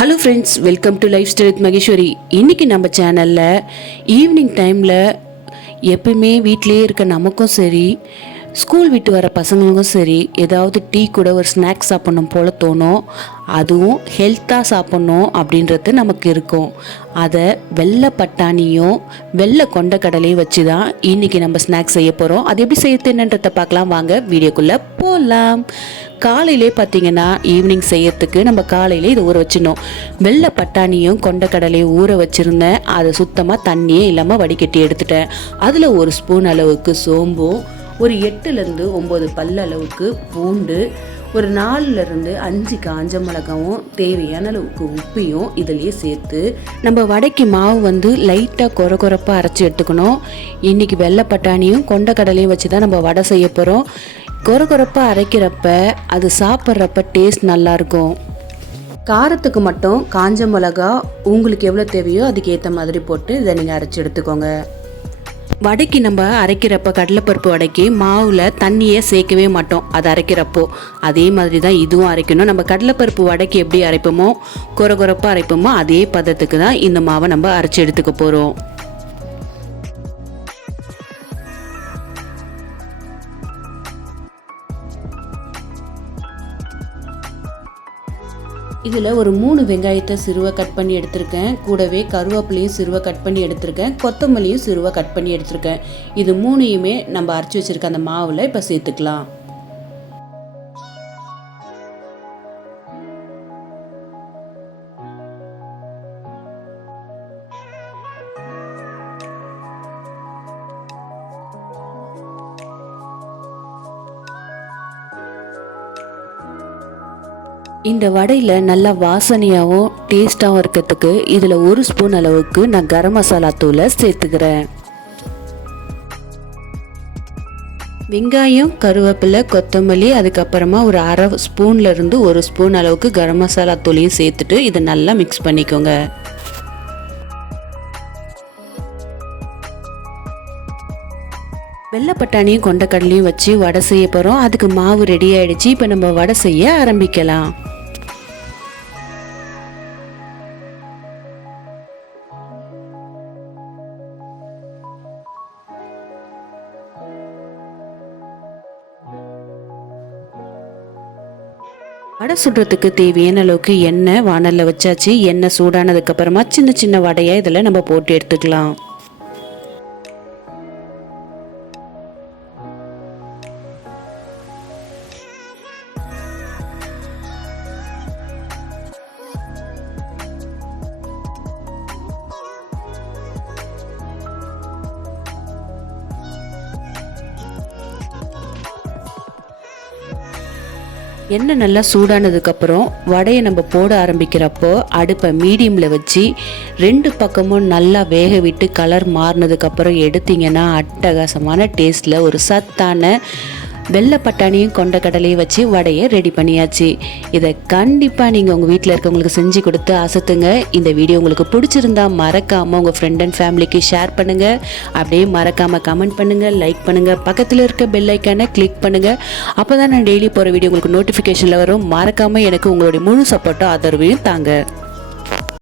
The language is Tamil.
Hello friends welcome to lifestyle with Maheswari இன்றைக்கி நம்ம சேனலில் ஈவினிங் டைமில் எப்பயுமே வீட்டிலே இருக்க நமக்கும் சரி ஸ்கூல் விட்டு வர பசங்களுக்கும் சரி ஏதாவது டீ கூட ஒரு ஸ்நாக்ஸ் சாப்பிட்ணும் போல தோணும். அதுவும் ஹெல்த்தாக சாப்பிட்ணும் அப்படின்றது நமக்கு இருக்கும். அதை வெள்ளை பட்டாணியும் வெள்ளை கொண்டக்கடலையும் வச்சு தான் இன்னைக்கு நம்ம ஸ்நாக்ஸ் செய்ய போகிறோம் அது எப்படி செய்யறது என்னன்றதை பார்க்கலாம். வாங்க வீடியோக்குள்ளே போகலாம் காலையிலே பார்த்தீங்கன்னா ஈவினிங் செய்யறதுக்கு நம்ம காலையிலே இதை ஊற வச்சிடணும். வெள்ளை பட்டாணியும் கொண்டக்கடலையும் ஊற வச்சுருந்தேன். அதை சுத்தமாக தண்ணியே இல்லாமல் வடிகட்டி எடுத்துட்டேன். அதில் ஒரு ஸ்பூன் அளவுக்கு சோம்பும் ஒரு எட்டுலேருந்து ஒம்பது பல் அளவுக்கு பூண்டு ஒரு நாலுலேருந்து அஞ்சு காஞ்ச மிளகாவும் தேவையான அளவுக்கு உப்பையும் இதுலேயே சேர்த்து நம்ம வடைக்கு மாவு வந்து லைட்டாக கொர கொரப்பாக அரைச்சி எடுத்துக்கணும். இன்றைக்கி வெள்ளை பட்டாணியும் கொண்டக்கடலையும் வச்சு தான் நம்ம வடை செய்ய போகிறோம் கொர கொரப்பாக அரைக்கிறப்ப அது சாப்பிட்றப்ப டேஸ்ட் நல்லாயிருக்கும். காரத்துக்கு மட்டும் காஞ்ச மிளகா உங்களுக்கு எவ்வளோ தேவையோ அதுக்கு ஏற்ற மாதிரி போட்டு இதை நீங்கள் அரைச்சி எடுத்துக்கோங்க. வடைக்கு நம்ம அரைக்கிறப்ப கடலைப்பருப்பு வடைக்கு மாவில் தண்ணியை சேர்க்கவே மாட்டோம். அது அரைக்கிறப்போ அதே மாதிரி தான் இதுவும் அரைக்கணும். நம்ம கடலைப்பருப்பு வடைக்கு எப்படி அரைப்போமோ கொர கொரப்பாக அரைப்போமோ அதே பதத்துக்கு தான் இந்த மாவை நம்ம அரைச்சி எடுத்துக்க போகிறோம் இதில் ஒரு மூணு வெங்காயத்தை சிறுவை கட் பண்ணி எடுத்திருக்கேன். கூடவே கருவேப்பிலையும் சிறுவை கட் பண்ணி எடுத்திருக்கேன். கொத்தமல்லியும் சிறுவை கட் பண்ணி எடுத்திருக்கேன். இது மூணையுமே நம்ம அரைச்சி வச்சுருக்க அந்த மாவில் இப்போ சேர்த்துக்கலாம். இந்த வடையில் நல்லா வாசனையாகவும் டேஸ்ட்டாகவும் இருக்கிறதுக்கு இதில் ஒரு ஸ்பூன் அளவுக்கு நான் கரம் மசாலா தூளை சேர்த்துக்கிறேன். வெங்காயம் கருவேப்பிலை கொத்தமல்லி அதுக்கப்புறமா ஒரு அரை ஸ்பூன்லேருந்து ஒரு ஸ்பூன் அளவுக்கு கரம் மசாலா தூளையும் சேர்த்துட்டு இதை நல்லா மிக்ஸ் பண்ணிக்கோங்க. வெள்ளை பட்டாணியும் கொண்டக்கடலையும் வச்சு வடை செய்ய போகிறோம் அதுக்கு மாவு ரெடி ஆகிடுச்சு இப்போ நம்ம வடை செய்ய ஆரம்பிக்கலாம். வடை சுடுறதுக்கு தேவையான அளவுக்கு எண்ணெய் வானலில் வச்சாச்சு. எண்ணெய் சூடானதுக்கப்புறமா சின்ன சின்ன வடையை இதில் நம்ம போட்டு எடுத்துக்கலாம். எண்ணெய் நல்லா சூடானதுக்கப்புறம் வடையை நம்ம போட ஆரம்பிக்கிறப்போ அடுப்பை மீடியமில் வச்சு ரெண்டு பக்கமும் நல்லா வேக விட்டு கலர் மாறினதுக்கப்புறம் எடுத்திங்கன்னா அட்டகாசமான டேஸ்ட்டில் ஒரு சத்தான வெள்ளை பட்டாணியும் கொண்ட கடலையும் வச்சு வடையை ரெடி பண்ணியாச்சு. இதை கண்டிப்பாக நீங்கள் உங்கள் வீட்டில் இருக்கவங்களுக்கு செஞ்சு கொடுத்து அசத்துங்க. இந்த வீடியோ உங்களுக்கு பிடிச்சிருந்தா மறக்காமல் உங்கள் ஃப்ரெண்ட் அண்ட் ஃபேமிலிக்கு ஷேர் பண்ணுங்கள் அப்படியே மறக்காமல் கமெண்ட் பண்ணுங்கள் லைக் பண்ணுங்கள் பக்கத்தில் இருக்க பெல் ஐக்கானை கிளிக் பண்ணுங்கள் அப்போ தான் நான் டெய்லி போகிற வீடியோ உங்களுக்கு நோட்டிஃபிகேஷனில் வரும். மறக்காமல் எனக்கு உங்களுடைய முழு சப்போர்ட்டும் ஆதரவையும் தாங்க.